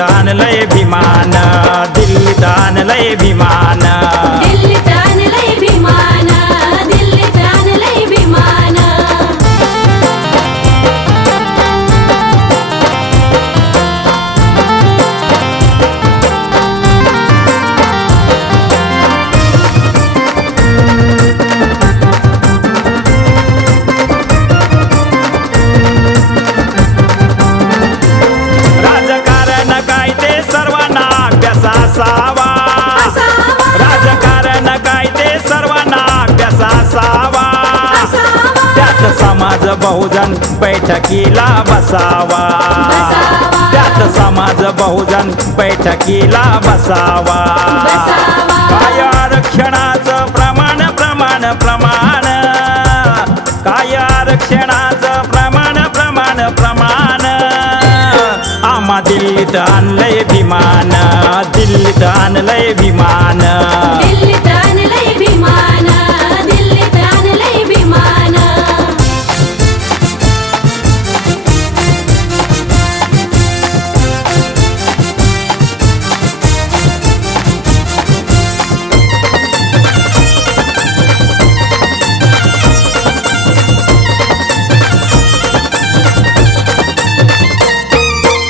आणलंय विमान, दिल्लीत आणलंय विमान, दिल्लीत आणलंय विमान, दिल्लीत आणलंय विमान. राजकारण काय ते सर्वांना अभ्यास असावा, राजकारण काय ते सर्वांना अभ्यास असावा, त्यात समाज बहुजन बैठकीला बसावा, त्यात समाज बहुजन बैठकीला बसावा. काय आरक्षणाचं प्रमाण प्रमाण प्रमाण, काय आरक्षणाचं प्रमाण प्रमाण प्रमाण, आम्हा दिल्लीत आणलंय विमान, दिल्लीत आणलंय विमान, दिल्लीत आणलंय विमान, दिल्लीत आणलंय विमान.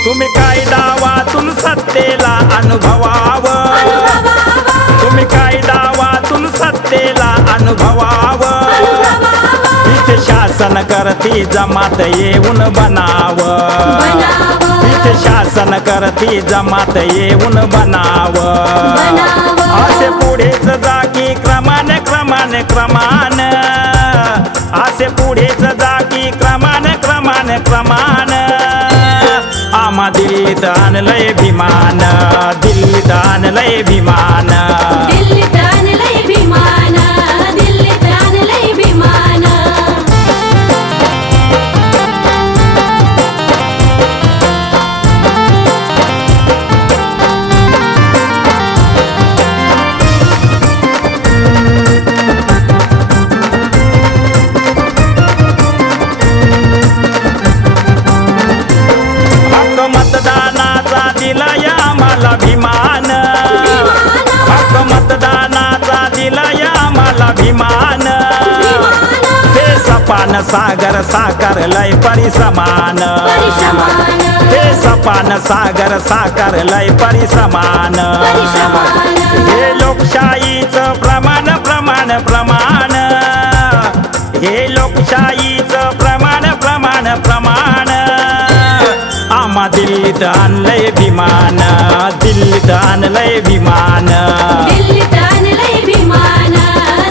तुम्ही कायदा वाचून सत्तेला अनुभवावं, तुम्ही कायदा वाचून सत्तेला अनुभवावं, इथे शासन करती जमात येऊन बनावं, इथे शासन करती जमात येऊन बनावं. असे पुढेच जागी क्रमाने क्रमाने क्रमान, असे पुढेच जागी क्रमाने क्रमाने क्रमान, आम्हा दिल्लीत आणलंय विमान, दिल्लीत आणलंय विमान, दिल्लीत आणलंय विमान, दिल्लीत आणलंय विमान. हक्क मतदानाचा दिलाय आम्हाला अभिमान, हक्क मतदानाचा दिलाय आम्हाला अभिमान, ते सपान सागर साकारलंय परिसमान, ते सपान सागर साकारलंय परिसमान. हे लोकशाहीचं प्रमाण प्रमाण प्रमाण, हे लोकशाहीचं प्रमाण प्रमाण प्रमाण, आम्हा दिल्लीत आणलंय विमान, दिल्लीत आणलंय विमान, दिल्लीत आणलंय विमान,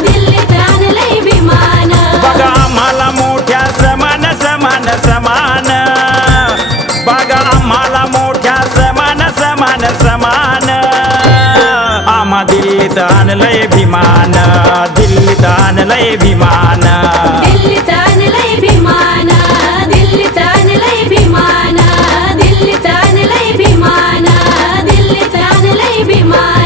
दिल्लीत आणलंय विमान. बघा आम्हाला मोठ्या समान समान समान, बघा आम्हाला मोठ्या समान समान समान, आम्हा दिल्लीत आणलंय विमान, दिल्लीत आणलंय विमान, दिल्लीत आणलंय विमान, दिल्लीत आणलंय विमान, दिल्लीत आणलंय विमान, दिल्लीत आणलंय विमान.